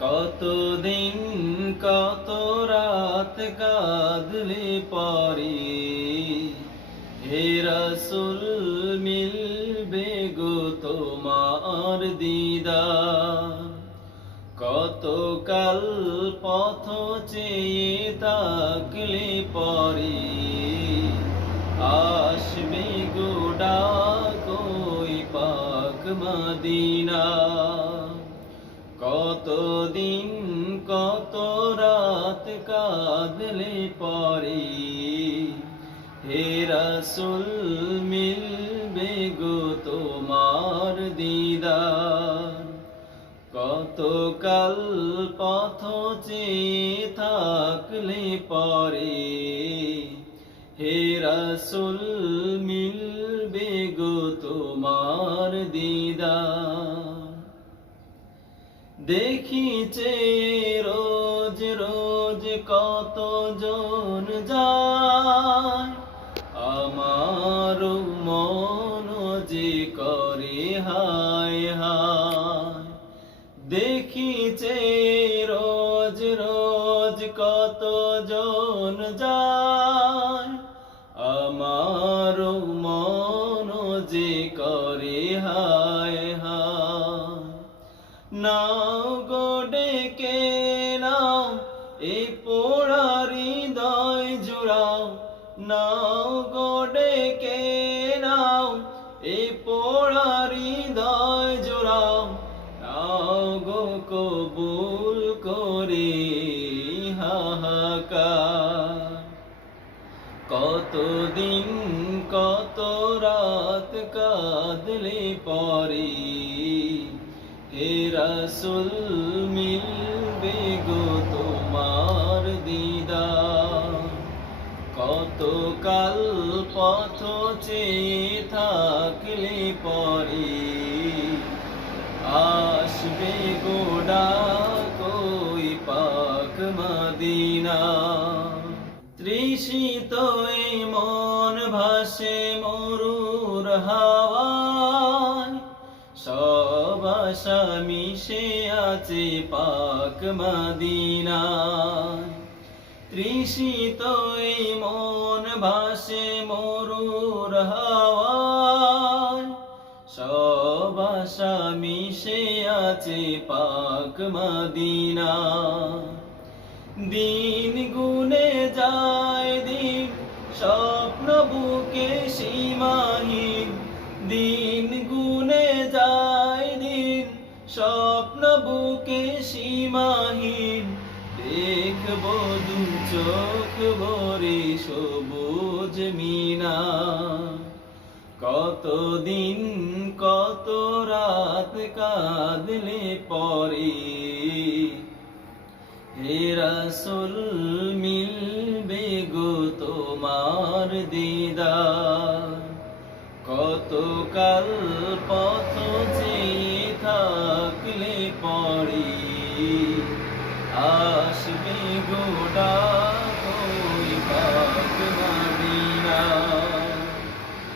কতদিন কত রাত কাঁদলে পরে হে রাসূল মিলবে গো তোমার দিদার। কতকাল পথ চেয়ে তাকলে পরে আসবে গো ডাক ওই পাক মদিনা। কতদিন কত রাত কাঁদলে পরে হে রাসূল মিলবে গো তোমার দিদার। কতকাল পথ চেয়ে থাকলে পরে হে রাসূল মিলবে গো তোমার দিদার। দেখিছে রোজ রোজ কত জন যায়, আমার মন যে করে হায় হায়। দেখিছে রোজ রোজ কত জন যায়, আমার মন যে করে হায় হায়। নাও গো ডেকে নাও এই পোড়া হৃদয় জুড়াও, নাও গো ডেকে নাও এই পোড়া হৃদয় জুড়াও। নাও গো কবুল করে হাহাকার। কতদিন কত রাত কাঁদলে পরে হে রাসূল মিলবে গো তোমার দিদার। কতকাল পথ চেয়ে থাকলে পরে আসবে গো ডাক ওই পাক মদিনা। তৃষিত এই মন ভাসে মরুর হাওয়ায়, সব আশা মিশে আছে পাক মদিনায়। তৃষিত এই মন ভাসে মরুর হাওয়ায়, সব আশা মিশে আছে পাক মদিনায়। দিন গুনে যায় দিন স্বপ্ন বুকে সীমাহীন, দিন গুনে যায় দিন স্বপ্ন বুকে সীমাহীন। দেখবো দু চোখ ভরে সবুজ মিনার। কতদিন কত রাত কাঁদলে পরে হে রাসূল মিলবে গো তোমার দিদার। কতকাল পথ চেয়ে থাকলে পরে আসবে গো ডাক ওই